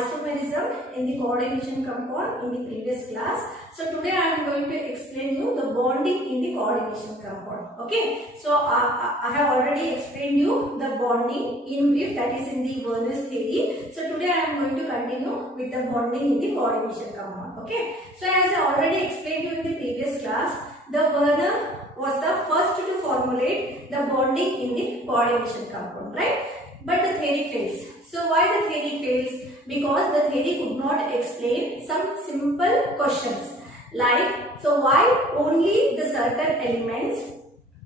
isomerism in the coordination compound in the previous class. So today I am going to explain you the bonding in the coordination compound. Okay, so I have already explained you the bonding in brief, that is in the Werner's theory. So today I am going to continue with the bonding in the coordination compound. Okay, so as I already explained you in the previous class, the Werner was the first to formulate the bonding in the coordination compound, right? But the theory fails. So why the theory fails? Because the theory could not explain some simple questions like, so why only the certain elements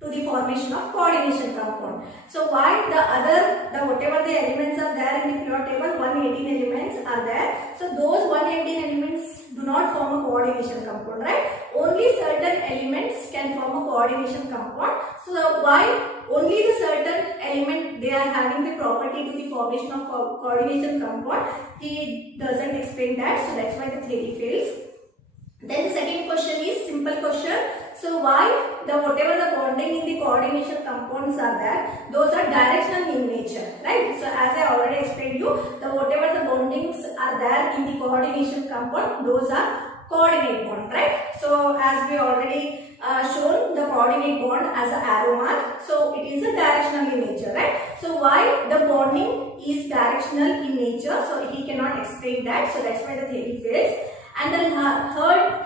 to the formation of coordination compound? So why the whatever the elements are there in the periodic table, 118 elements are there. So those 118 elements do not form a coordination compound, right? Only certain elements can form a coordination compound. So why only the certain element they are having the property to the formation of coordination compound? He doesn't explain that, so that's why the theory fails. Then the second question is simple question. So why whatever the bonding in the coordination compounds are there, those are directional in nature, right? So as I already explained you, whatever the bondings are there in the coordination compound, those are coordinate bond, right? So as we already shown the coordinate bond as an arrow mark, so it is a directional in nature, right? So why the bonding is directional in nature? So he cannot explain that, so that's why the theory fails. And then third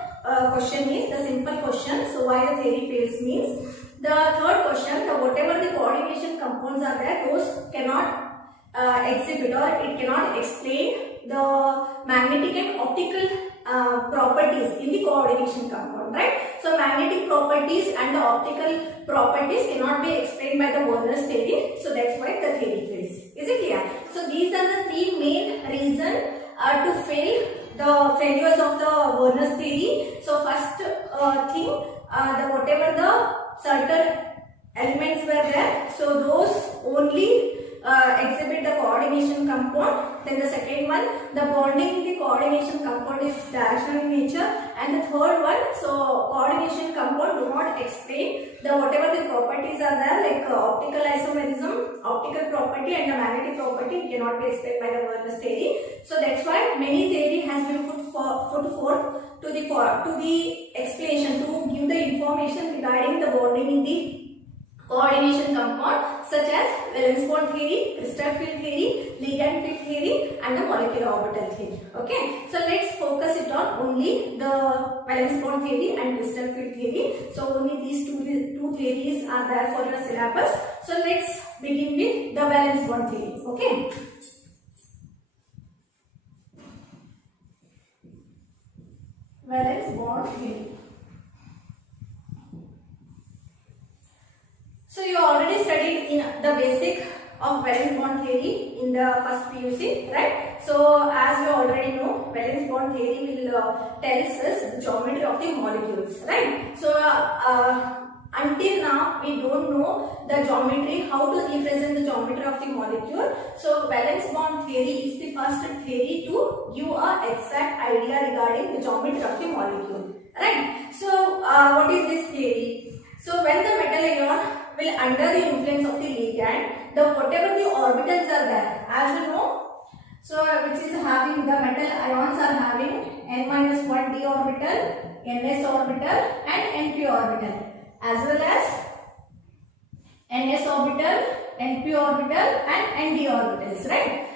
question is the simple question. So why the theory fails means, the third question, whatever the coordination compounds are there, those cannot exhibit or it cannot explain the magnetic and optical properties in the coordination compound, right? So magnetic properties and the optical properties cannot be explained by the Werner's theory, so that's why the theory fails. Is it clear? So these are the three main reasons to fail the failures of the Werner's theory. So first thing, whatever the certain elements were there, so those only exhibit the coordination compound. Then the second one, the bonding in the coordination compound is directional in nature. And the third one, so coordination compound do not explain the whatever the properties are there, like optical isomerism, optical property and the magnetic property cannot be explained by the Werner's theory. So that's why many theory has been put forth to the explanation, to give the information regarding the bonding in the coordination compound, such as valence bond theory, crystal field theory, ligand field theory and the molecular orbital theory. Okay, so let's focus it on only the valence bond theory and crystal field theory. So only these two theories are there for your syllabus. So let's begin with the valence bond theory. Okay, valence bond theory. So you already studied in the basic of valence bond theory in the first PUC, right? So as you already know, valence bond theory will tells us the geometry of the molecules, right? So until now we don't know the geometry, how to represent the geometry of the molecule. So valence bond theory is the first theory to give a exact idea regarding the geometry of the molecule, right? So what is this theory? So when the metal ion will under the influence of the ligand, whatever the orbitals are there, as you know, so which is having the metal ions are having n-1 d orbital, ns orbital and np orbital, as well as ns orbital, np orbital and nd orbitals, right?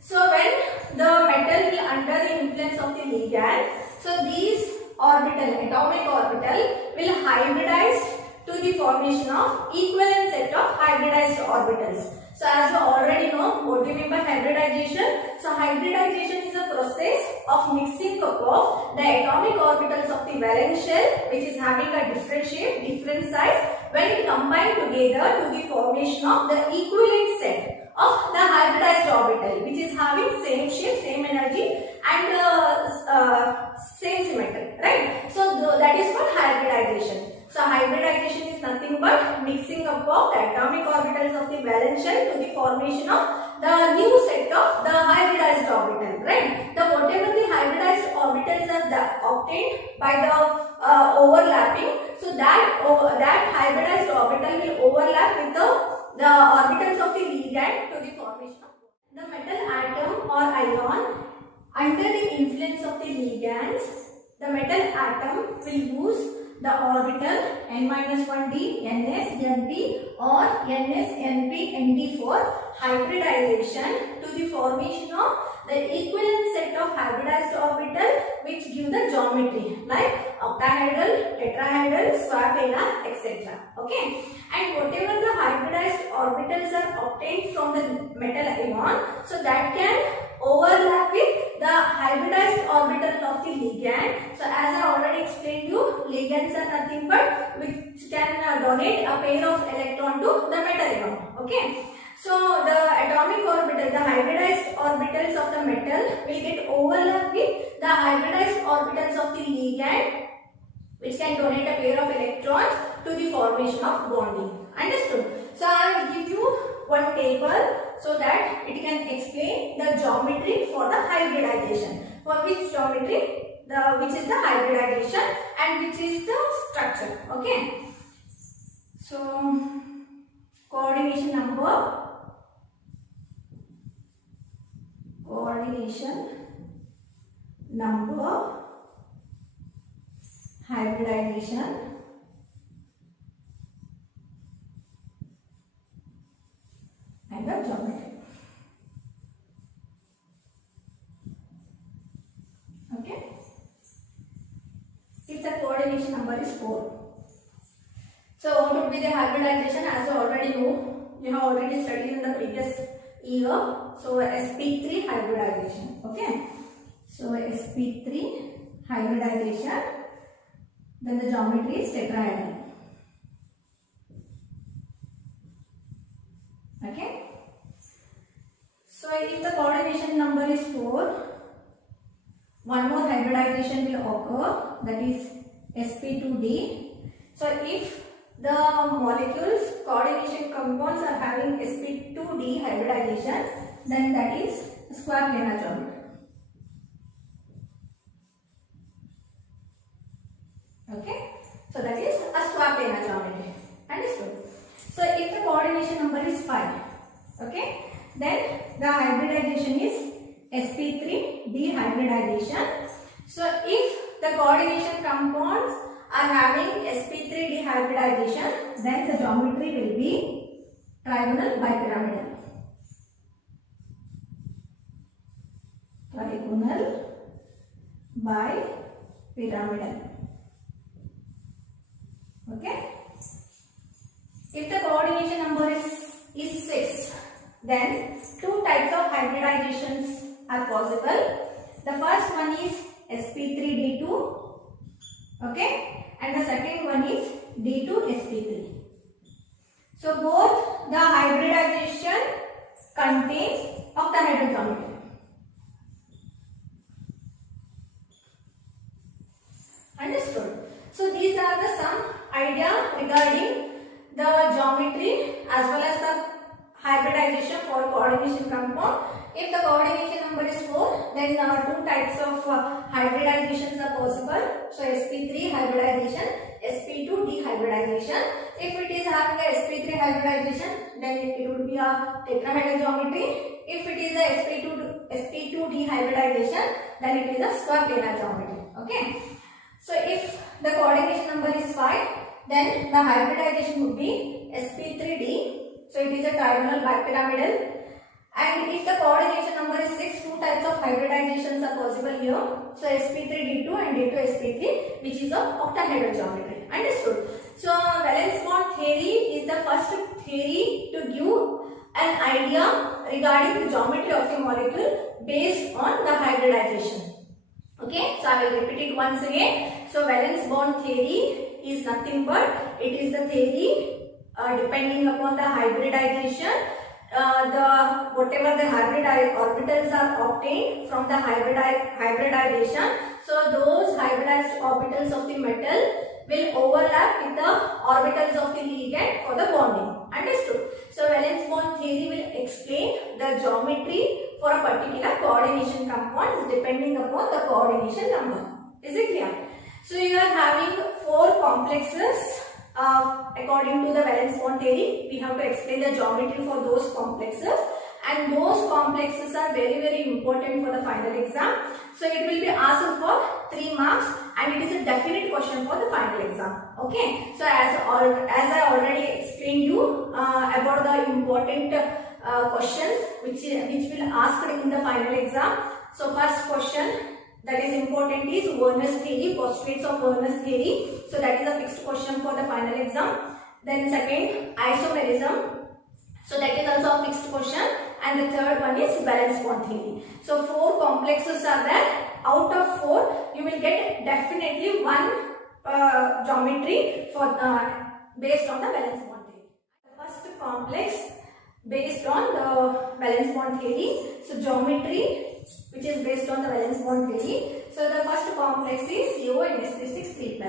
So when the metal will under the influence of the ligand, so these atomic orbital will hybridize to the formation of equivalent set of hybridized orbitals. So as you already know, what do you mean by hybridization? So hybridization is a process of mixing up of the atomic orbitals of the valence shell, which is having a different shape, different size, when it combined together to the formation of the equivalent set of the hybridized orbital, which is having same shape, same energy and same symmetry, right? So that is called hybridization. So hybridization is nothing but mixing up of the atomic orbitals of the valence shell to the formation of the new set of the hybridized orbital, right? Whatever the hybridized orbitals are obtained by the overlapping, so that hybridized orbital will overlap with the orbitals of the ligand to the formation of the metal atom or ion Under the influence of the ligands, the metal atom will use the orbital n-1d, ns, np or ns, np, nd for hybridization to the formation of the equivalent set of hybridized orbital which give the geometry like octahedral, tetrahedral, square, etc. Okay, and whatever the hybridized orbitals are obtained from the metal ion, so that can overlap with the hybridized orbital of the ligand. So as I already explained you, ligands are nothing but which can donate a pair of electron to the metal ion. Okay. So the atomic orbital, the hybridized orbitals of the metal will get overlap with the hybridized orbitals of the ligand, which can donate a pair of electrons to the formation of bonding. Understood? So I will give you one table so that it can explain the geometry for the hybridization. For which geometry? Which is the hybridization and which is the structure. Okay. So coordination number. Hybridization, and the geometry. Okay. If the coordination number is 4. So what would be the hybridization? As you already know, you have already studied in the previous year. So sp3 hybridization. Okay. So sp3 hybridization. Then the geometry is tetrahedral. Okay. So if the coordination number is 4, one more hybridization will occur, that is sp2d. So if the molecules coordination compounds are having sp2d hybridization, then that is square planar geometry. Okay, so that is a square planar geometry. Understood? So if the coordination number is 5, okay, then the hybridization is sp3d hybridization. So if the coordination compounds are having sp3d hybridization, then the geometry will be trigonal bipyramidal. Trigonal bipyramidal. Okay. If the coordination number is 6, then two types of hybridizations are possible. The first one is sp3d2, okay, and the second one is d2sp3. So both the hybridization contains octahedral geometry. Understood? So these are the some idea regarding the geometry as well as the hybridization for coordination compound. If the coordination number is 4, then two types of hybridizations are possible. So sp3 hybridization, sp2d hybridization. If it is having a sp3 hybridization, then it would be a tetrahedral geometry. If it is a sp2d hybridization, then it is a square planar geometry. Okay. So if the coordination number is 5, then the hybridization would be sp3d. So it is a trigonal bipyramidal. And if the coordination number is 6, two types of hybridizations are possible here. So sp3d2 and d2sp3, which is a octahedral geometry. Understood? So valence bond theory is the first theory to give an idea regarding the geometry of a molecule based on the hybridization. Okay, so I will repeat it once again. So valence bond theory is nothing but it is the theory depending upon the hybridization, whatever the hybrid orbitals are obtained from the hybridization. So those hybridized orbitals of the metal will overlap with the orbitals of the ligand for the bonding. Understood? So valence bond theory will explain the geometry for a particular coordination compound depending upon the coordination number. Is it clear? So you are having 4 complexes. According to the valence bond theory, we have to explain the geometry for those complexes, and those complexes are very important for the final exam. So it will be asked for 3 marks and it is a definite question for the final exam. Okay. So as I already explained you about the important questions which will asked in the final exam. So first question that is important is Werner's theory, postulates of Werner's theory. So that is a fixed question for the final exam. Then second, isomerism. So that is also a fixed question. And the third one is valence bond theory. So 4 complexes are there. Out of 4, you will get definitely one geometry for based on the valence bond theory. The first complex based on the valence bond theory. So geometry which is based on the valence bond theory. So the first complex is CO and S36 3+.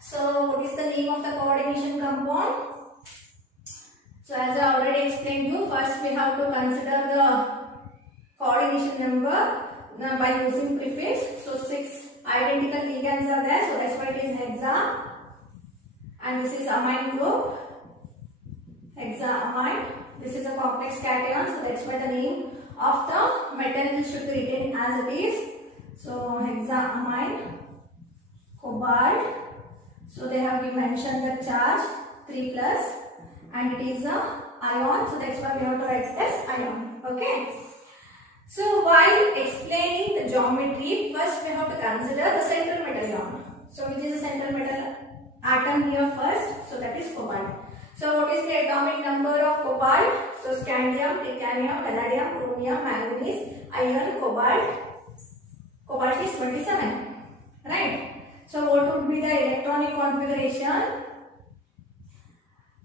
So what is the name of the coordination compound? So as I already explained you, first we have to consider the coordination number by using prefix. So 6 identical ligands are there. So that's why it is hexa. And this is amine group. Hexaamine. This is a complex cation. So that's why the name of the metal should be written as it is. So hexaamine, cobalt. So they have mentioned the charge 3+, and it is a ion. So that's why we have to write it as ion. Okay. So while explaining the geometry, first we have to consider the central metal ion. So which is the central metal atom here first? So that is cobalt. So what is the atomic number of cobalt? So scandium, titanium, palladium, chromium, manganese, iron, cobalt. Cobalt is 27. Right? So what would be the electronic configuration?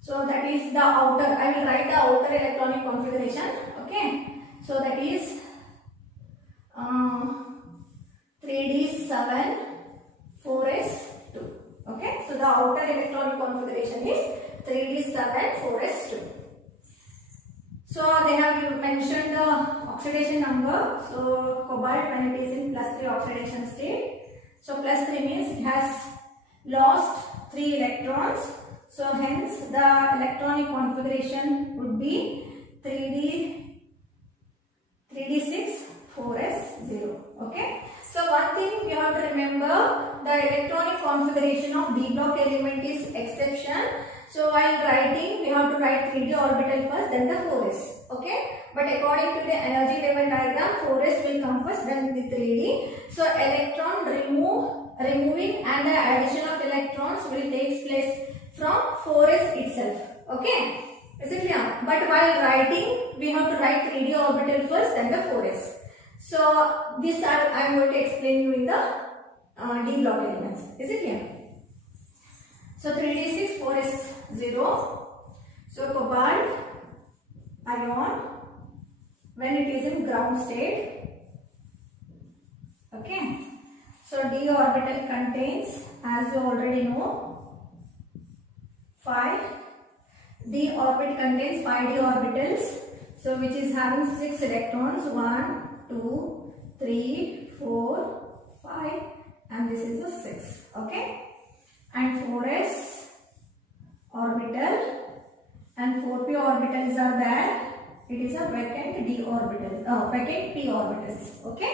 So that is the outer. I will write the outer electronic configuration. Okay. So that is 3d7 4s2. Okay. So the outer electronic configuration is 3d7 4s2. So they have mentioned the oxidation number. So cobalt, when it is in +3 oxidation state. So +3 means it has lost 3 electrons. So hence the electronic configuration would be 3d6 4s0. Okay. So one thing you have to remember, the electronic configuration of d block element is exception. So while writing, we have to write 3d orbital first, then the 4s. Okay. But according to the energy level diagram, 4s will come first, then the 3d. So electron removing and the addition of electrons will take place from 4s itself. Okay. Is it clear? But while writing, we have to write 3d orbital first, then the 4s. So this I am going to explain you in the d block elements. Is it clear? So 3d6 4s0. So cobalt ion when it is in ground state. Okay. So d orbital contains, as you already know, 5. D orbit contains 5d orbitals. So which is having 6 electrons. 1, 2, 3, 4, 5, and this is the 6. Okay. And 4s orbital and 4p orbitals are there. It is a vacant d orbital, vacant p orbitals. Okay.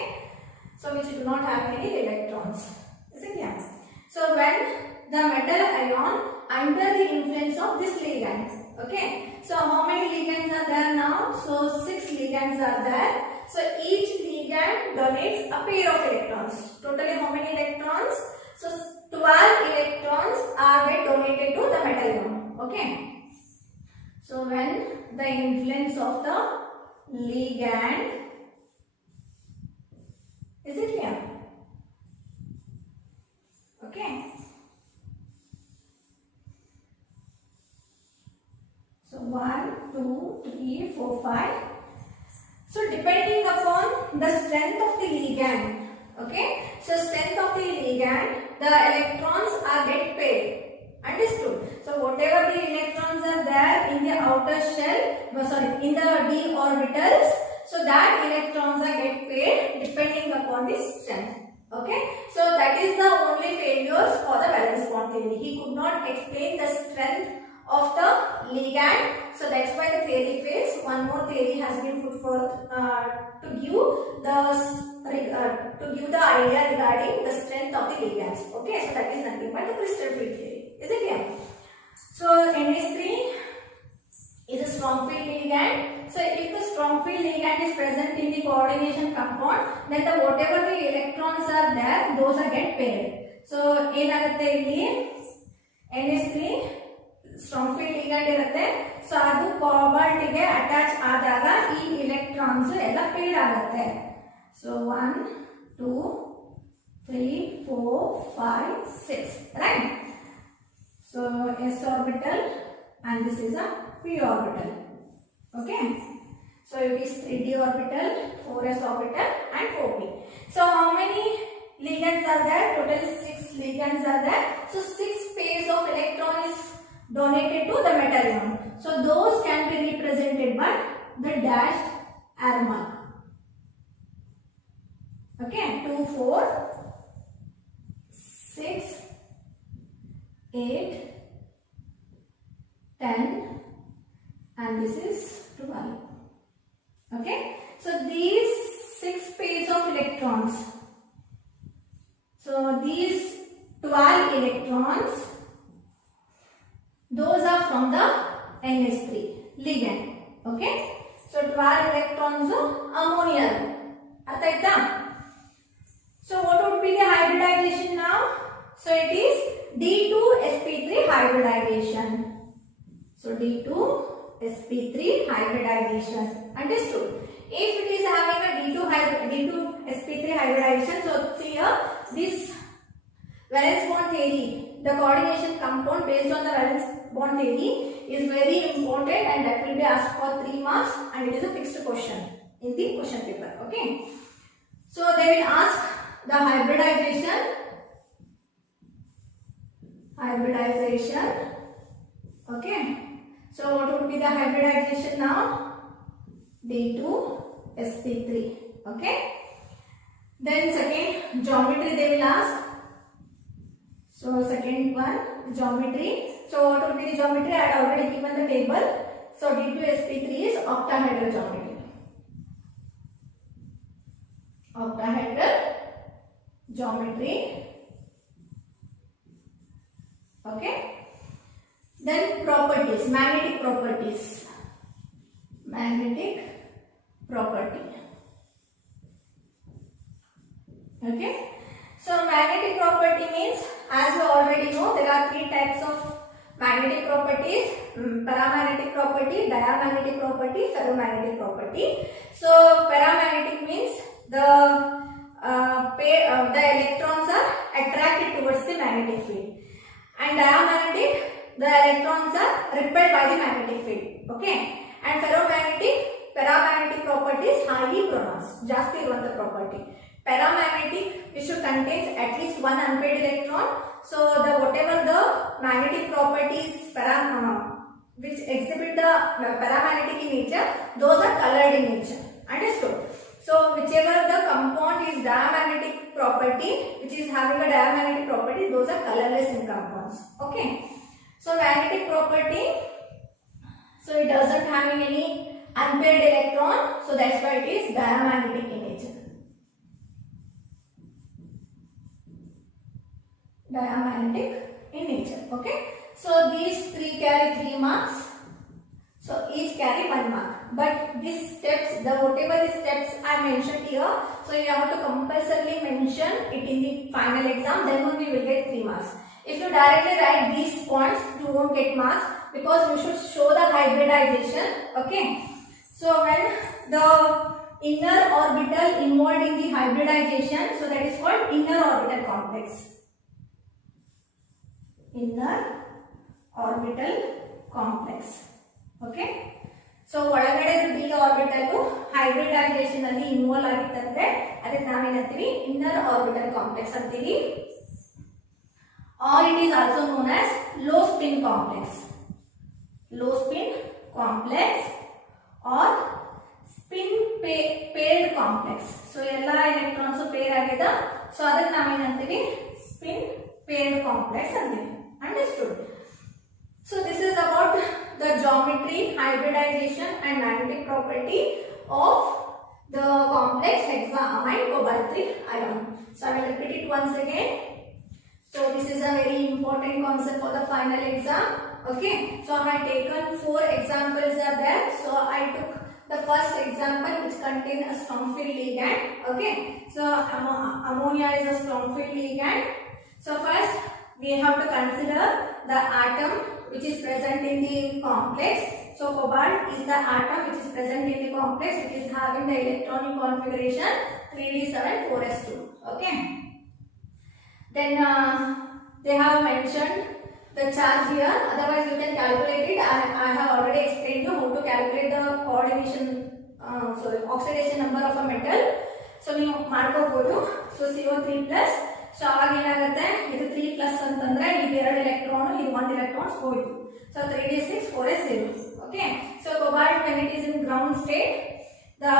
So which do not have any electrons. Is it clear? So when the metal ion under the influence of this ligand. Okay. So how many ligands are there now? So 6 ligands are there. So each ligand donates a pair of electrons. Totally how many electrons? So 12 electrons are donated to the metal ion. Okay. So when the influence of the ligand, is it clear? Okay. So 1, 2, 3, 4, 5. So depending upon the strength of the ligand, okay. So strength of the ligand, the electrons are get paired. Understood? So whatever the electrons are there in the outer shell, in the d orbitals, so that electrons are get paired depending upon the strength. Okay. So that is the only failures for the valence bond theory. He could not explain the strength of the ligand. So that's why the theory phase. One more theory has been put forth to give the idea regarding the strength of the ligands. Okay, so that is nothing but the crystal field theory. Is it clear? So NH3 is a strong field ligand. So if the strong field ligand is present in the coordination compound, then the whatever the electrons are there, those are get paired. So ಏನಾಗುತ್ತೆ ಇಲ್ಲಿ NH3 strong field ligand ಇರುತ್ತೆ. So ಅದು cobalt ಗೆ attach ಆದಾಗ ಈ electrons ಎಲ್ಲ peer ಆಗುತ್ತೆ. So 1 2 3 4 5 6 right. So s orbital and this is a p orbital. Okay, so it is 3d orbital, 4s orbital and 4p. So how many ligands are there? Total 6 ligands are there. So 6 pairs of electron is donated to the metal ion. So those can be represented by the dashed arrow mark. Okay, 2 4 6 8 10 and this is 12. Okay, so these 6 pairs of electrons, so these 12 electrons, those are from the NH3 ligand. Okay, so 12 electrons ammonia. Artha? So what would be the hybridization now? So it is D2sp3 hybridization. So D2sp3 hybridization. Understood? If it is having a D2sp3 hybridization, so see here, this valence bond theory, the coordination compound based on the valence bond theory is very important, and that will be asked for 3 marks, and it is a fixed question in the question paper. Okay, so they will ask the hybridization. Okay, so what would be the hybridization now? D2sp3. Okay, then second geometry they will ask. So second one, geometry. So what would be the geometry? I had already given the table. So D2sp3 is octahedral geometry. Octahedral geometry. Okay. Then properties, magnetic properties. Magnetic property. Okay. So magnetic property means, as you already know, there are 3 types of magnetic properties: paramagnetic property, diamagnetic property, ferromagnetic property. So paramagnetic means the electrons are attracted towards the magnetic field, and diamagnetic, the electrons are repelled by the magnetic field. Okay, and paramagnetic property is highly pronounced, ಜಾಸ್ತಿ ಇರುವಂತ property. Paramagnetic, which should contains at least 1 unpaired electron. So the whatever the magnetic properties which exhibit the paramagnetic in nature, those are colored in nature. Understood? So whichever the compound is diamagnetic property, which is having a diamagnetic property, those are colorless in compounds. Okay. So magnetic property, so it doesn't having any unpaired electron, so that's why it is diamagnetic in nature. Diamagnetic in nature. Okay, so these 3 carry 3 marks, so each carry 1 mark. But these steps, whatever the steps I mentioned here, so you have to compulsorily mention it in the final exam, then only you will get 3 marks. If you directly write these points, you won't get marks, because you should show the hybridization. Okay, so when the inner orbital involved in the hybridization, so that is called inner orbital complex. Inner orbital complex. Okay, so ಒಳಗಡೆ d orbital hybridization ಅಲ್ಲಿ involve ಆಗಿತ್ತಂದ್ರೆ ಅದಕ್ಕೆ ನಾವು ಏನಂತೀವಿ, inner orbital complex ಅಂತೀವಿ, or it is also known as low spin complex. Low spin complex or spin paired complex. So ಎಲ್ಲ electrons pair ಆಗಿದೆ, so ಅದಕ್ಕೆ ನಾವು ಏನಂತೀವಿ, spin paired complex ಅಂತೀವಿ. Understood? So this is about the geometry, hybridization and magnetic property of the complex hexaamine cobalt 3 ion. So I will repeat it once again. So this is a very important concept for the final exam. Okay. So I have taken 4 examples are there. So I took the first example which contains a strong field ligand. Okay. So ammonia is a strong field ligand. So first we have to consider the atom which is present in the complex. So cobalt is the atom which is present in the complex, which is having the electronic configuration 3d7 4s2. Okay. Then they have mentioned the charge here. Otherwise, you can calculate it. I have already explained you how to calculate the coordination, oxidation number of a metal. So you mark. So CO3 plus. So aವಾಗ ಏನಾಗುತ್ತೆ ಇದು 3 plus ಅಂತಂದ್ರೆ ಇದು 2 electron ಇದು 1 electrons ಹೋಯಿತು. So 3d6 4s0. Okay. So cobalt when it is in ground state, the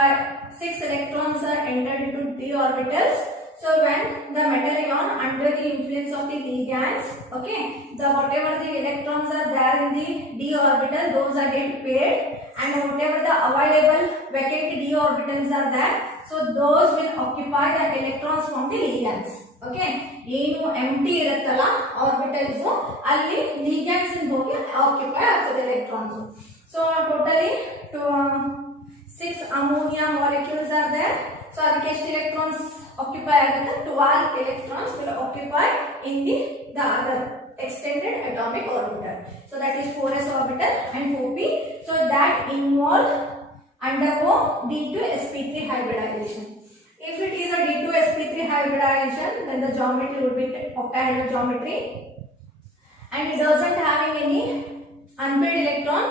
6 electrons are entered into d orbitals. So when the metal ion under the influence of the ligands, okay, the whatever the electrons are there in the d orbital, those are get paired, and whatever the available vacant d orbitals are there, so those will occupy the electrons from the ligands. Okay, ಏನು empty ಇರುತ್ತಲ್ಲ orbitals ಅಲ್ಲಿ ligands in ಹೋಗಿ occupy ಆಗ್ತದೆ electrons. So totally 6 ammonia molecules are there. So ಅದಕ್ಕೆ ಎಷ್ಟು electrons occupy ಆಗುತ್ತೆ? 12 electrons will occupy in the other extended atomic orbital. So that is 4s orbital and 4p. So that involve undergo D2sp3 hybridization. If it is a D2sp3 hybridization, then the geometry would be octahedral geometry, and it doesn't having any unpaired electron.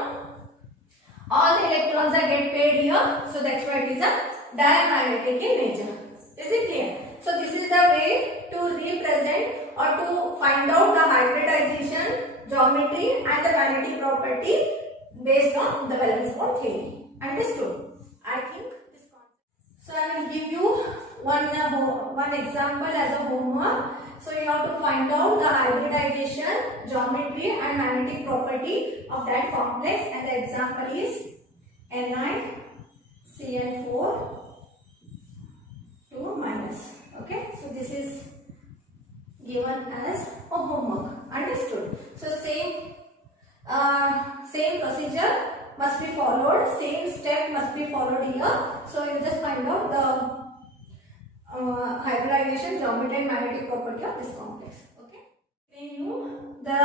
All the electrons are get paired here, so that's why it is a diamagnetic in nature. Is it clear? So this is the way to represent or to find out the hybridization geometry and the magnetic property based on the valence bond theory. Understood? I think this concept. So I will give you one example as a homework. So you have to find out the hybridization geometry and magnetic property of that complex, and the example is NiCl4 2 minus. Okay, so this is given as a homework. Understood? So same procedure must be followed, same step must be followed here. So you just find out the hybridization geometry and magnetic property of this complex. Okay, then you the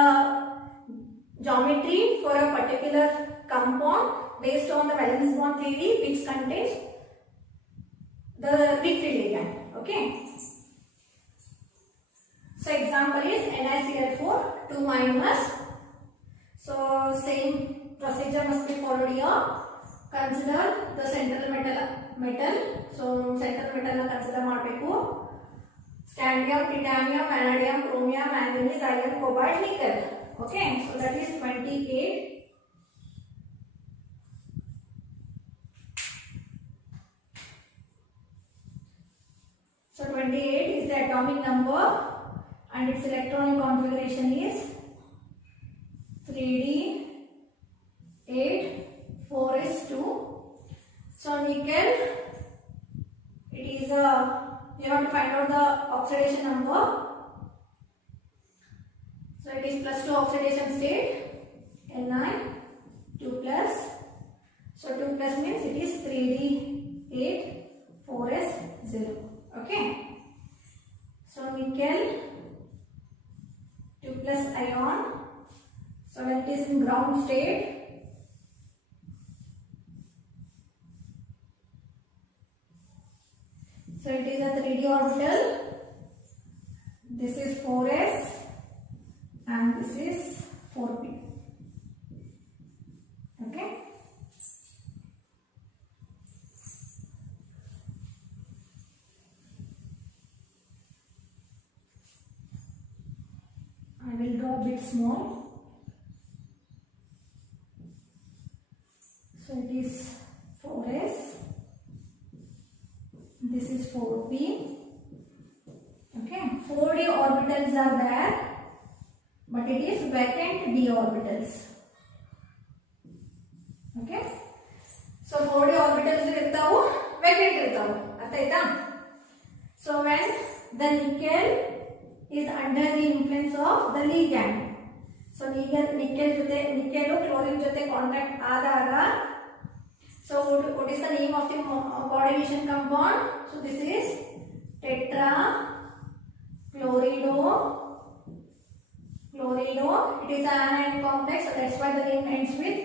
geometry for a particular compound based on the valence bond theory which contains the weak field ligand. Okay. So example is NiCl4 2 minus. So same procedure must be followed here. Consider the central metal. So central metal na consider ಮಾಡಬೇಕು. Scandium, titanium, vanadium, chromium, manganese, iron, cobalt, nickel. Okay. So that is 28. So 28 is the atomic number and its electronic configuration is 3d8 4s2. So nickel, it is you have to find out the oxidation number. So it is +2 oxidation state, Ni 2 plus. So 2 plus means it is 3d8 4s0. Okay, so nickel 2 plus ion. So when it is in ground state, so it is a 3d orbital. This is 4s and this is 4p. Okay. I will draw a bit small. So it is 4s, this is 4p. Okay, 4d orbitals are there, but it is vacant d orbitals. Okay, so 4d orbitals irtavu, vacant irtavu, artha aita? So when the nickel is under the influence of the ligand, so nickel jothe chlorine jothe contact aadaga, so what is the name of the coordination compound? So this is tetra chlorido. It is an anion complex, so that's why the name ends with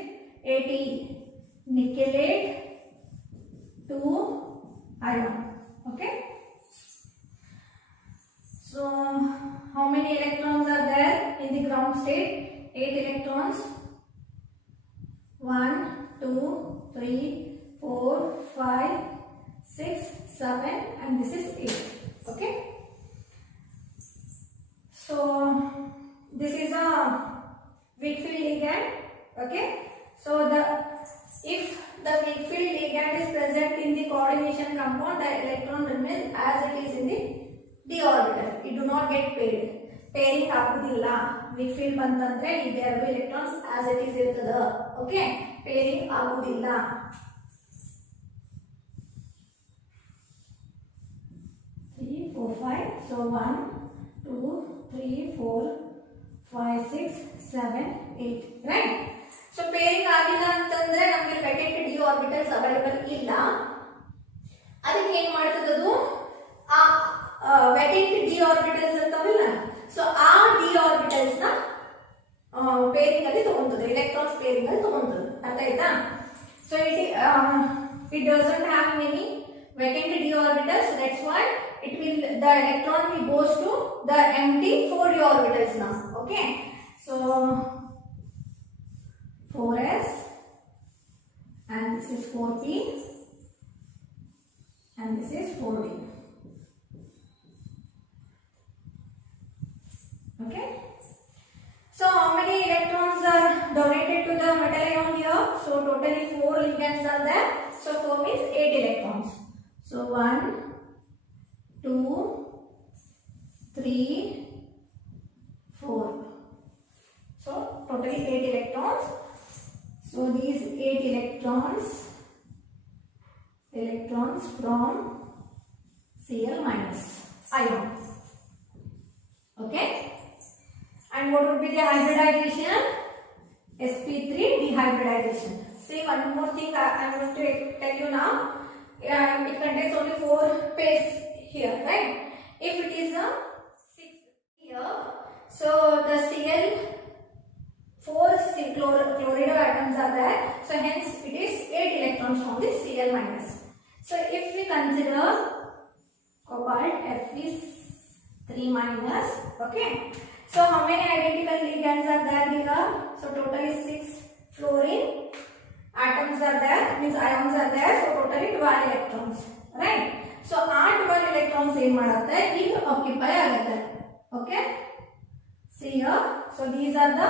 AT, nickelate 2 ion. Okay, so how many electrons are there in the ground state? 8 electrons. 1 2 3 4 5 6 7 and this is 8. Okay, so this is a weak field ligand. Okay, so if the weak field ligand is present in the coordination compound, the electron remains as it is in the d orbital. It do not get paired. Pairing agudilla. Weak field bantandre ಇದೆ ಎರಡು electrons as it is ಇರ್ತದ. Okay, pairing agudilla. 3 4 5. So 1 2 3 4 5 6 7 8. Right? So pairing ಆಗಿಲ್ಲ ಅಂತಂದ್ರೆ ನಮಗೆ vacant d orbitals available ಇಲ್ಲ. ಅದಕ್ಕೆ ಏನು ಮಾಡ್ತದದು ಆ vacant d orbitals ಇರ್ತಾವಲ್ಲ, ಸೊ ಆ d orbitals ನ pairing ಅಲ್ಲಿ ತಗೊಂತದೆ, electrons pairing ಅಲ್ಲಿ ತಗೊಂತದೆ. ಅರ್ಥ ಆಯ್ತಾ? So it doesn't have many vacant d orbitals, so that's why the electron will goes to the empty 4d orbitals now. Okay, so 4s and this is 4p and this is 4d. Okay, so how many electrons are donated to the metal ion here? So totally 4 ligands are there, so 4 means 8 electrons. So 1 2 3 4, so totally 8 electrons. So these 8 electrons from Cl minus ion. Okay, and what would be the hybridization? sp3 dehybridization. See, one more thing I am going to tell you now. It contains only 4 pairs here, right? If it is a 6 here, so the Cl4 chlorido atoms are there, so hence it is 8 electrons from the Cl minus. So if we consider cobalt, F is 3 minus. Okay, so how many identical ligands are there here? So totally 6 fluorine atoms are there, means ions are there, so totally 12 electrons, right? So our 12 electrons ಏನು ಮಾಡುತ್ತೆ, ಈಗ occupy ಆಗುತ್ತೆ. Okay, see here, so these are the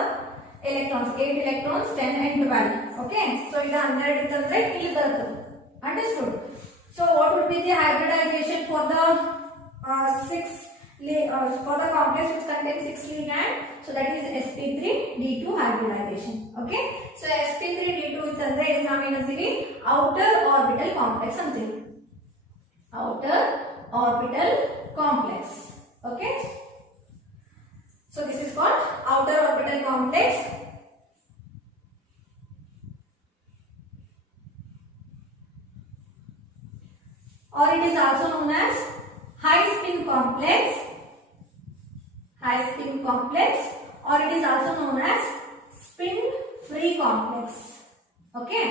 electrons, 8 electrons, 10 and 12. Okay, so ಇದು 12 ಇತ್ತಂದ್ರೆ ಇಲ್ಲಿ ಬರುತ್ತೆ. Understood? So what would be the hybridization for the for the complex which contains 6 ligand? So that is sp3d2 hybridization. Okay, so sp3d2 ಅಂತಂದ್ರೆ ಇದು ನಾವು ಏನಂತೀವಿ, outer orbital complex ಅಂತೀವಿ. Outer orbital complex. Okay, so this is called outer orbital complex. Or it is also known as high spin complex, or it is also known as spin free complex. Okay,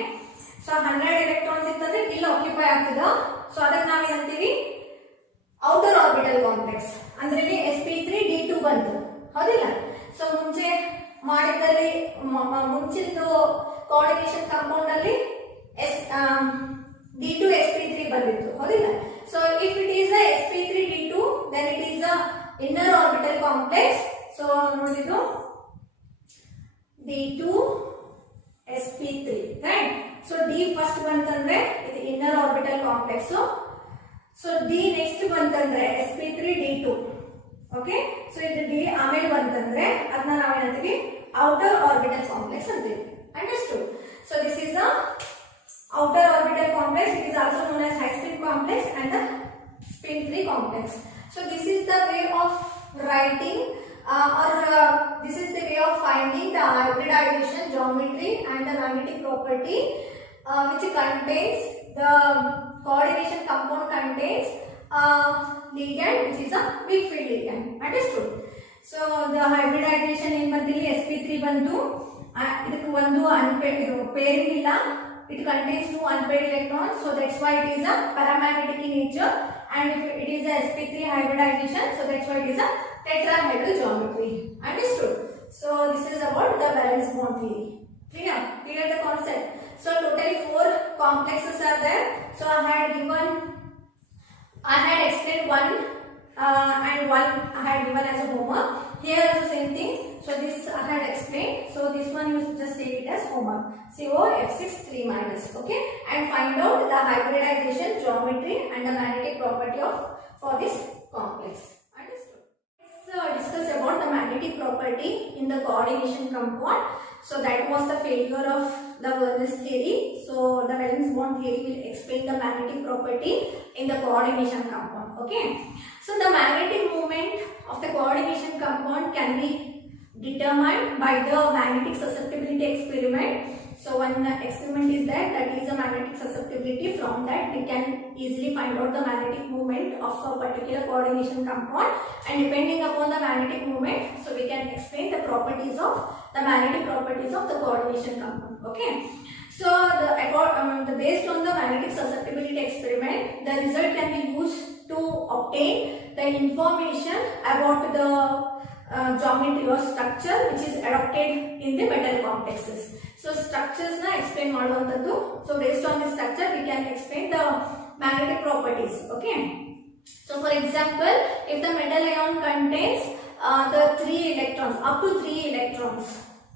so 100 electrons ಇತ್ತಂದ್ರೆ ಇಲ್ಲಿ occupy ಆಗ್ತದ, so ಅದಕ್ಕೆ ನಾವು ಏನಂತೀವಿ, outer orbital complex. ಅಂದ್ರೆ ಇಲ್ಲಿ sp3d2 ಬಂತು, ಹೌದಿಲ್ಲ? ಸೊ ಮುಂಚೆ ಮಾಡಿದ್ದಲ್ಲಿ ಮುಂಚಿನ ಕೋಆರ್ಡಿನೇಷನ್ ಕಾಂಪೌಂಡ್ ಅಲ್ಲಿ d2 sp3 ಬಂದಿತ್ತು, ಹೌದಿಲ್ಲ? So if it is a sp3d2, then it is a inner orbital complex. So ನೋಡಿದ್ದು d2 sp3, right? So d first ಬಂತಂದ್ರೆ ಇದು inner orbital complex. So d next ಬಂತಂದ್ರೆ sp3d2. Okay, so ಇದು d ಆಮೇಲೆ ಬಂತಂದ್ರೆ ಅದನ್ನ ನಾವೇನಂತೀವಿ ಔಟರ್ ಆರ್ಬಿಟಲ್ ಕಾಂಪ್ಲೆಕ್ಸ್ ಅಂತೀವಿ. Understood? So this is a outer orbital complex. It is also known as high spin complex and the spin free complex. So this is the way of writing this is the way of finding the hybridization geometry and the magnetic property which contains the coordination compound contains ligand which is a weak field ligand. Understood? So the hybridization in ಬಂದಿಲ್ಲಿ sp3 ಬಂತು, ಇದಕ್ಕೆ ಒಂದು pairing ಇಲ್ಲ. It contains two unpaired electrons, so that's why it is a paramagnetic in nature, and if it is a sp3 hybridization, so that's why it is a tetrahedral geometry. Understood? So this is about the valence bond theory. Clear the concept? So total 4 complexes are there. So I had explained one and one I had given as a homework. Here also same thing. So this I had explained. So this one you just take it as homework. COF6 3-. Okay, and find out the hybridization geometry and the magnetic property of for this complex. Understood? Let's discuss about the magnetic property in the coordination compound. So that was the failure of the Vernes theory. So the valence bond theory will explain the magnetic property in the coordination compound. Okay. So the magnetic moment of the coordination compound can be determined by the magnetic susceptibility experiment. So one experiment is there, that is a magnetic susceptibility. From that we can easily find out the magnetic moment of a particular coordination compound, and depending upon the magnetic moment, so we can explain the properties of the magnetic properties of the coordination compound. Okay. So the based on the magnetic susceptibility experiment, the result can be used to obtain the information about the geometry or structure which is adopted in the metal complexes. So structures na explain ಮಾಡುವಂತದ್ದು. So based on the structure we can explain the magnetic properties. Okay. So for example, if the metal ion contains the 3 electrons, up to 3 electrons,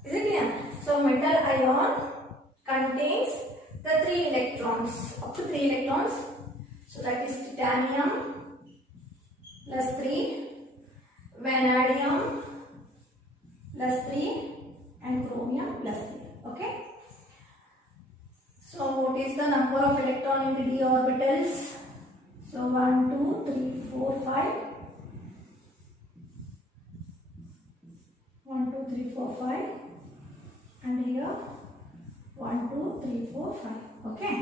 is it clear? So metal ion contains the 3 electrons, up to 3 electrons. So that is titanium plus 3, vanadium plus 3, and chromium plus 3. Okay. So what is the number of electron in the d orbitals? So 1 2 3 4 5, 1 2 3 4 5, and here 1 2 3 4 5. Okay.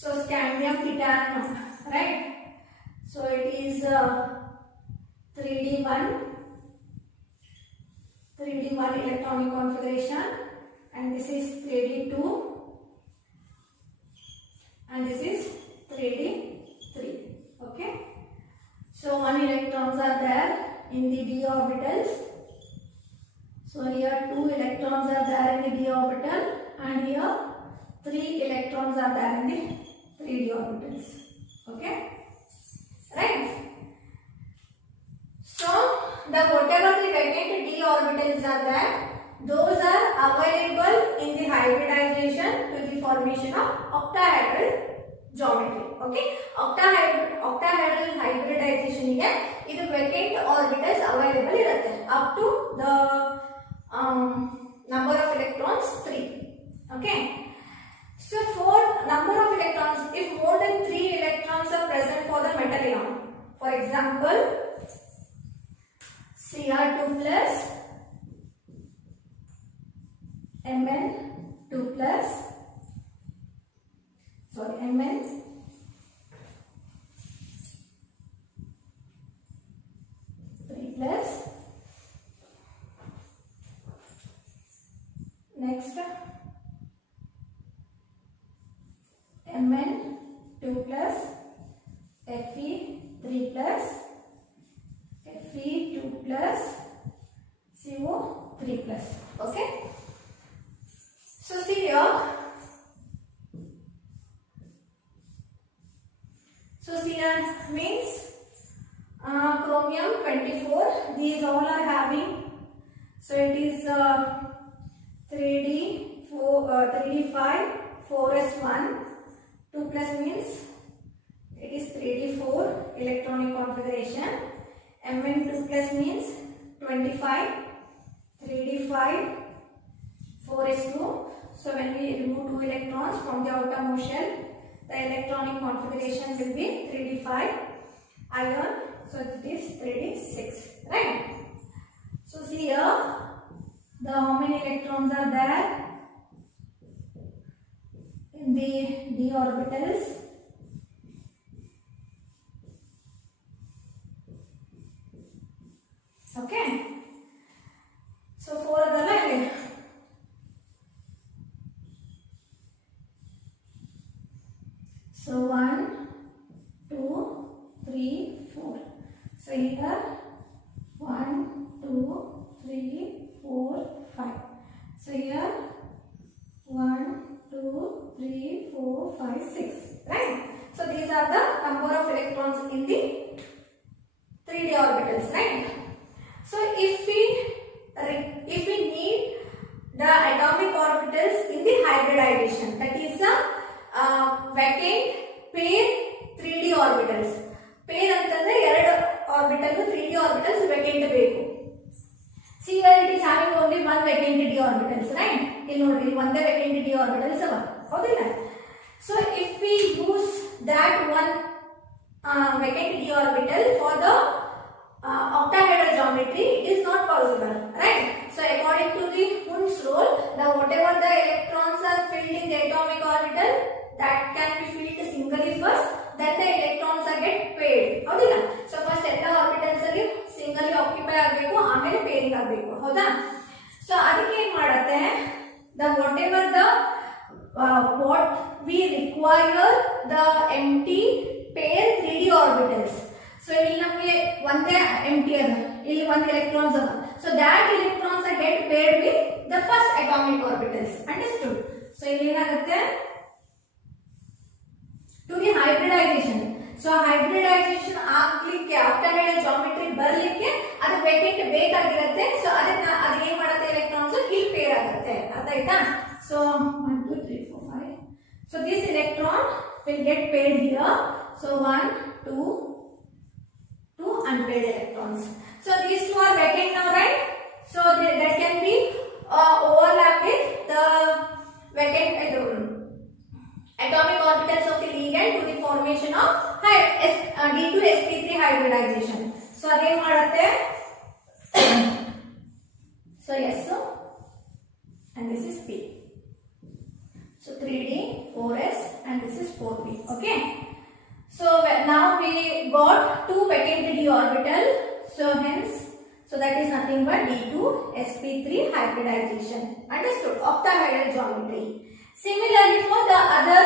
So scandium, titanium, right? So it is 3d1 electronic configuration, and this is 3d2, and this is 3d3. Okay. So 1 electrons are there in the d orbitals. So here 2 electrons are there in the d orbital, and here 3 electrons are there in the 3d orbitals. Okay. Right. So the whatever the vacant d orbitals are there, those are available in the hybridization to the formation of octahedral geometry. Okay. Octahedral hybridization ಗೆ ಇದು vacant orbitals available ಇರುತ್ತೆ up to the number of electrons 3. Okay. So for number of electrons, if more than 3 electrons are present for the metal ion, for example Cr2 plus Mn2 plus Mn plus next Mn2 plus Fe3 plus Fe2 plus CO3 plus. Okay. So see here. So here means chromium 24. These all are having. So it is 3d5 4s1. 2 plus means it is 3d4 electronic configuration. Mn2 plus means 25, 3d5, 4s2. So when we remove 2 electrons from the outermost shell, the electronic configuration will be 3d5 ion. So it is 3d6, right? So see here, how many electrons are there in the d orbitals? Okay. So 4 are so 1, 2, 3, 4. So here 1, 2, 3, 4, 5. So here 1, 2, 3, 4, 5, 6. Right? So these are the number of electrons in the 3d orbitals. Right? So if we need the atomic orbitals in the hybridization, that is the vacant pair 3d orbitals. Pair ಅಂತಂದ್ರೆ ಎರಡು orbital 3d orbitals vacant ಬೇಕು. See here it is having only one vacant d orbitals, right? ಇಲ್ಲಿ ನೋಡ್ರಿ ಒಂದೇ vacant d orbitals ಅವ, ಹೌದಿಲ್ಲ? So if we use that one vacant d orbital for the octahedral geometry, it is not possible, right? So according to the Hund's rule, whatever the electrons are filled in the atomic orbital, that can be filled singly first, then the electrons are get paired, ಹೌದಿಲ್ಲ? So first ಎಲ್ಲ orbitals ಅಲ್ಲಿ singly occupy ಆಗಬೇಕು, ಆಮೇಲೆ pairing ಆಗಬೇಕು, ಹೌದಾ? So ಅದಕ್ಕೆ ಏನು ಮಾಡುತ್ತೆ, whatever the what we require the empty pair 3d orbitals. So ಇಲ್ಲಿ ನಮಗೆ ಒಂದೇ empty ಅದ, ಇಲ್ಲಿ ಒಂದು electrons ಅದ. So that electrons are get paired with the first atomic orbitals. Understood? So ಇಲ್ಲಿ ಏನಾಗುತ್ತೆ, to the hybridization. So hybridization ಆಗ್ಲಿಕ್ಕೆ octahedral geometry ಬರಲಿಕ್ಕೆ ಅದು vacant ಬೇಕಾಗಿರುತ್ತೆ. So ಅದನ್ನ ಅದು ಏನು ಮಾಡುತ್ತೆ, electrons ಇಲ್ಲಿ pair ಆಗುತ್ತೆ, ಅರ್ಥ ಆಯ್ತಾ? So 1 2 3 4 5. So this electron will get paired here. So 1 2 unpaired electrons. So these two are vacant now, right? So that can be overlap with the vacant atomic orbitals of the ligand to the formation of D2sp3 hybridization. So again ಮಾಡುತ್ತೆ. So yes, so and this is P. So 3D, 4s and this is 4p. Okay. So now we got two vacant d orbital. So hence, so that is nothing but D2sp3 hybridization. Understood? Octahedral geometry. Similarly for the other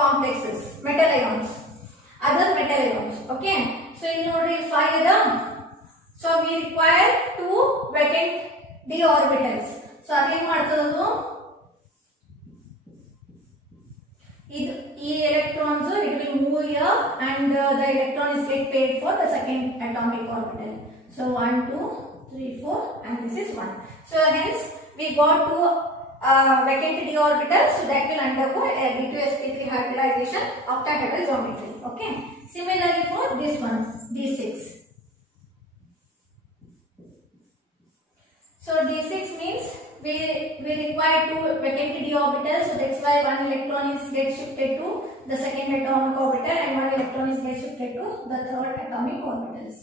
complexes, metal ions, other metal ions. Okay. So in order 5 the, so we require two vacant d orbitals. So again ಮಾಡ್ತದದು ಈ electrons, it will move here and the electron is get paired for the second atomic orbital. So 1 2 3 4 and this is 1. So hence we got two vacant d orbitals, so that will undergo a D2sp3 hybridization octahedral geometry. Okay. Similarly for this one, D6. So D6 means we require two vacant d orbitals, so that's why one electron is get shifted to the second atomic orbital and one electron is get shifted to the third atomic orbitals.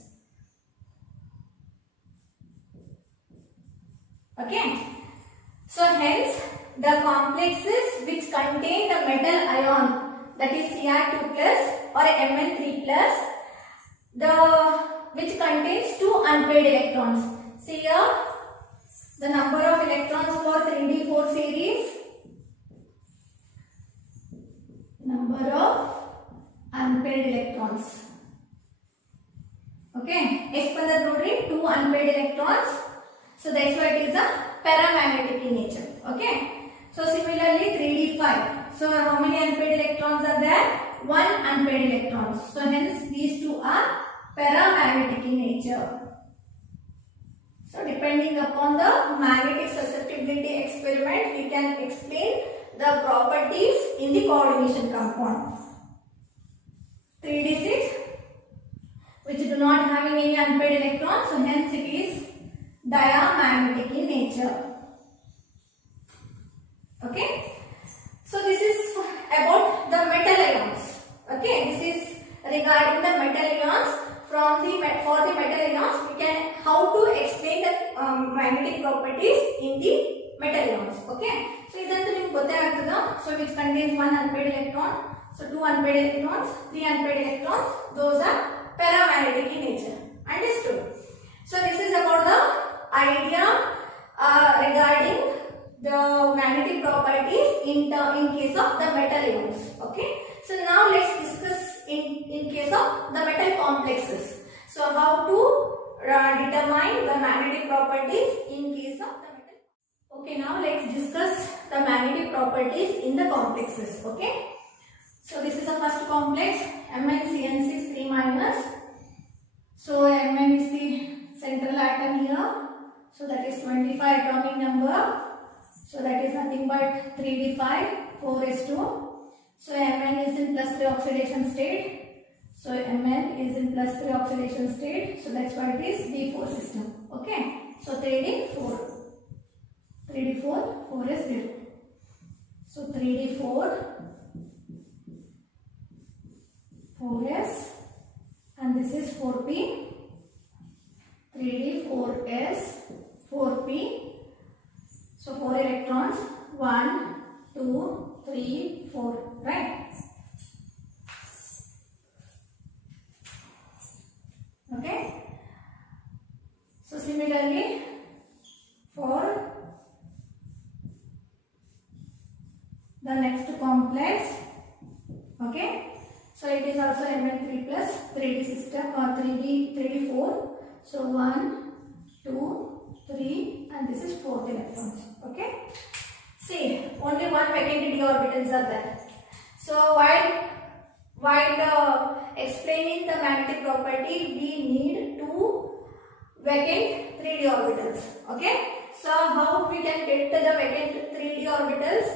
Okay. So hence the complexes which contain the metal ion, that is Cr2 plus or Mn3 plus, which contains two unpaired electrons. See here, the number of electrons for 3d4 series, number of unpaired electrons. Okay, ಎಷ್ಟು ಬಂದದ ನೋಡ್ರಿ, 2 unpaired electrons. So that's why it is a paramagnetic in nature. Okay. So similarly 3d5. So how many unpaired electrons are there? 1 unpaired electrons. So hence these two are paramagnetic in nature. So depending upon the magnetic susceptibility experiment, we can explain the properties in the coordination compound. 3d6, which do not having any unpaired electrons, so hence it is diamagnetic in nature. Okay, so this is about the metal ions. Okay, this is regarding the metal ions. For the metal ions, we can how to explain the magnetic properties in the metal ions. Okay, so idantu nimge gotte agtada. So which contains one unpaired electron, so two unpaired electrons, three unpaired electrons, those are paramagnetic in nature. Understood? So this is about the idea regarding the magnetic properties in case of the metal ions. Okay, so now let's discuss in case of the metal complexes. So how to determine the magnetic properties in case of the metal. Okay, now let's discuss the magnetic properties in the complexes. Okay, so this is the first complex, MnCN6 3-. So Mn is the central atom here, so that is 25 atomic number. So that is nothing but 3d5 4s2. So Mn is in +3 oxidation state. So Mn is in +3 oxidation state. So that's why it is D4 system. Okay. So 3d4, 4s0. So 3d4, 4s, and this is 4p. 3d4s, 4p. So 4 electrons, 1, 2, 3, 4, right? Okay. So similarly, for the next complex, okay. So it is also Mn3 plus 3d system or 3d4. So 1, 2, 3, and this is 4 electrons. Okay. See, only one vacant d orbitals are there. So while explaining the magnetic property, we need two vacant 3d orbitals. Okay. So how we can get to the vacant 3d orbitals?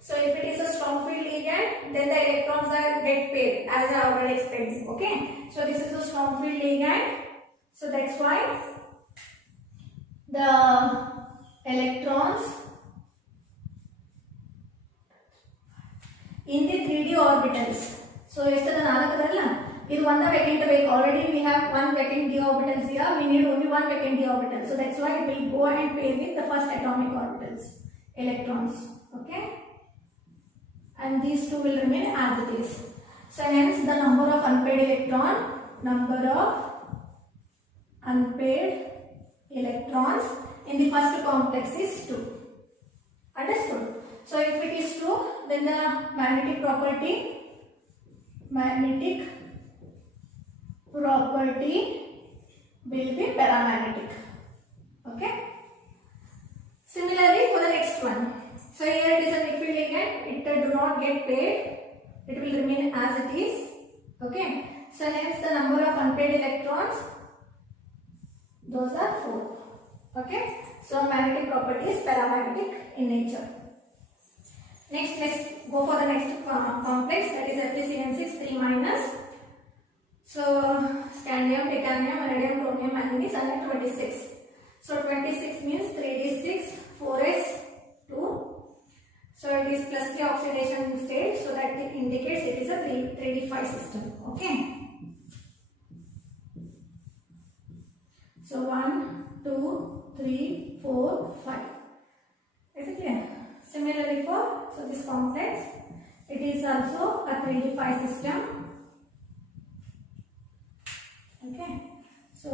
So if it is a strong field ligand, then the electrons are get paired, as I already explained. Okay. So this is a strong field ligand. So that's why the electrons in the 3d orbitals. So yesterday this one vacant away. Already we have one vacant d orbitals here. We need only one vacant d orbital. So that's why it will go and pair with the first atomic orbitals, electrons. Okay, and these two will remain as it is. So hence the number of unpaired electrons in the first complex is 2. Understood? So if it is 2, then the magnetic property will be paramagnetic. Okay. Similarly for the next one. So here it is a liquid ligand. It do not get paired. It will remain as it is. Okay. So hence the number of unpaired electrons, those are 4. Okay. So magnetic property is paramagnetic in nature. Next, let's go for the next complex, that is FeCN6 3-. So scandium, titanium, iridium, chromium, manganese, and 26. So 26 means 3d6, 4s2. So it is +3 oxidation state, so that it indicates it is a 3d5 system. Okay. So 1, 2, 3, 4, 5. Is it clear? Similarly for this complex, it is also a 3d5 system. Okay. So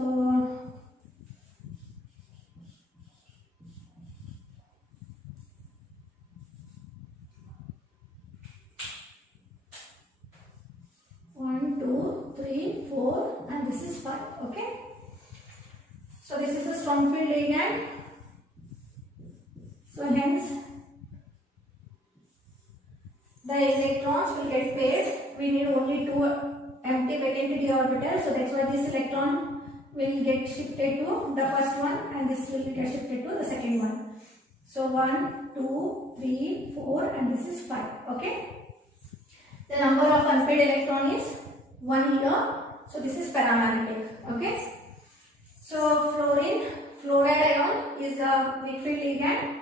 one, 2, 3, 4, and this is 5. Okay. So this is a strong field ligand. So hence the electrons will get paired. We need only 2 empty vacant d orbitals. So that's why this electron will get shifted to the first one, and this will get shifted to the second one. So 1, 2, 3, 4, and this is 5. Okay. The number of unpaired electron is 1 here. So this is paramagnetic. Okay. So fluoride ion. is a weak field ligand.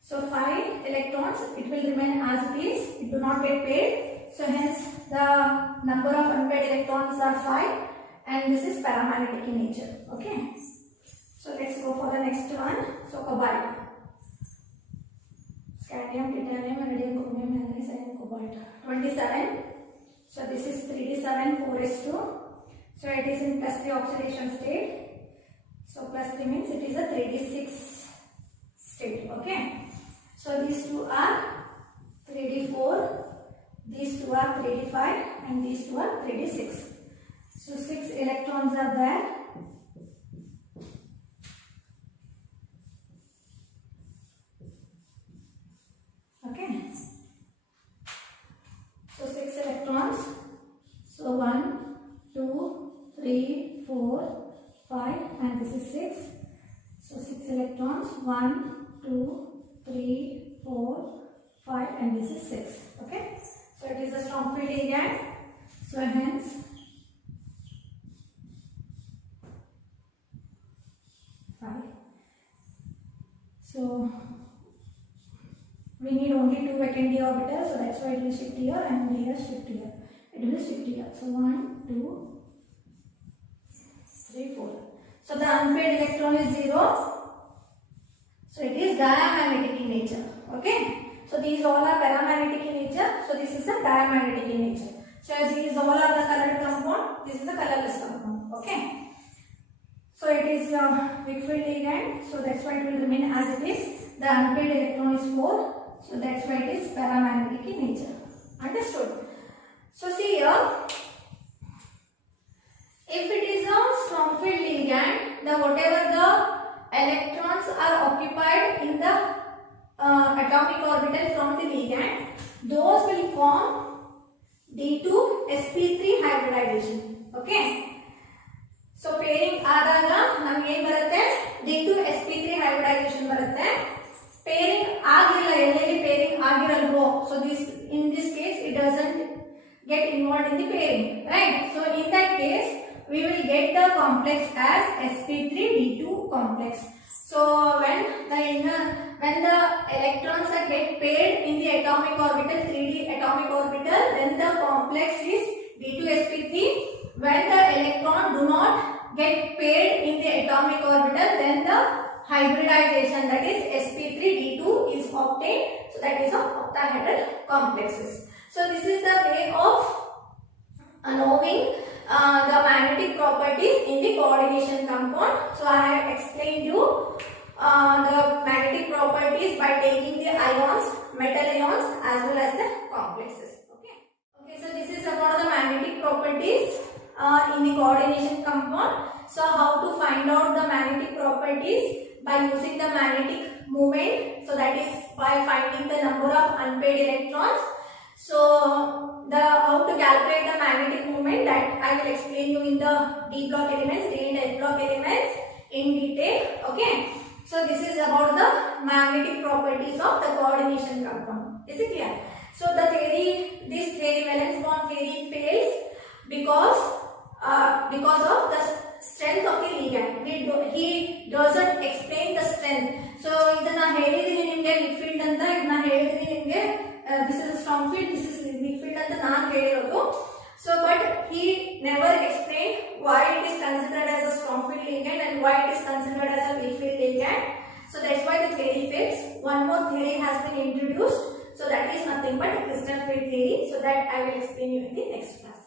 So 5 electrons, it will remain as it is, it do not get paired. So hence the number of unpaired electrons are 5 and this is paramagnetic in nature. Okay. So let's go for the next one. So cobalt. Scandium, titanium, iridium, chromium, manganese, and cobalt. 27. So this is 3d7 4s2. So it is in +3 oxidation state. So +3 means it is a 3d6 state. Okay. So these two are 3d4, these two are 3d5, and these two are 3d6. So 6 electrons are there. Okay. So 6 electrons. So 1, 2, 3, 4, 5, and this is 6. So 6 electrons. 1, 2, 3, 4, 5, and this is 6. Okay. So it is a strong field ligand. So hence 5. So we need only 2 vacant d orbitals, so that's why it will shift here and here shift here. It will shift here. So 1, 2, 3, 4. So the unpaired electron is 0. So it is diamagnetic in nature. Okay. So these all are paramagnetic in nature. So this is a diamagnetic in nature. So as these all are the colored compound, this is a colorless compound. Okay. So it is a weak field ligand. So that's why it will remain as it is. The unpaired electron is 4. So that's why it is paramagnetic in nature. Understood? So see here, if it is a strong field ligand, then whatever the electrons are occupied in the atomic orbital from the ligand, those will form D2sp3 hybridization. Okay. So pairing आदागा नम ಏನು ಬರುತ್ತೆ D2sp3 hybridization ಬರುತ್ತೆ. Pairing ಆಗಿಲ್ಲ ಎಲ್ಲೆಲ್ಲಿ pairing ಆಗಿರಲ್ವೋ, so in this case it doesn't get involved in the pairing, right? So in that case we will get the complex as sp3d2 complex. So when the electrons are get paired in the atomic orbital, 3d atomic orbital, then the complex is d2sp3. When the electron do not get paired in the atomic orbital, then the hybridization, that is sp3d2 is obtained. So that is of octahedral complexes. So this is the way of knowing the magnetic properties in the coordination compound. So I have explained you the magnetic properties by taking the ions, metal ions as well as the complexes. Okay. Okay. So this is about the magnetic properties in the coordination compound. So how to find out the magnetic properties? By using the magnetic moment. So that is by finding the number of unpaired electrons. So how to calculate the magnetic moment, that I will explain you in the D block elements, D and S block elements in detail. Okay. So this is about the magnetic properties of the coordination compound. Is it clear? So the theory, this theory, valence bond theory fails because of the strength of the ligand. He doesn't explain the strength. So idana helidini nimge weak field anta, idana helidini nimge this is a strong field, this is weak field anta naan helirodu. So but he never explained why it is considered as a strong field ligand and why it is considered as a weak field ligand. So that's why the theory fails. One more theory has been introduced. So that is nothing but crystal field theory. So that I will explain you in the next class.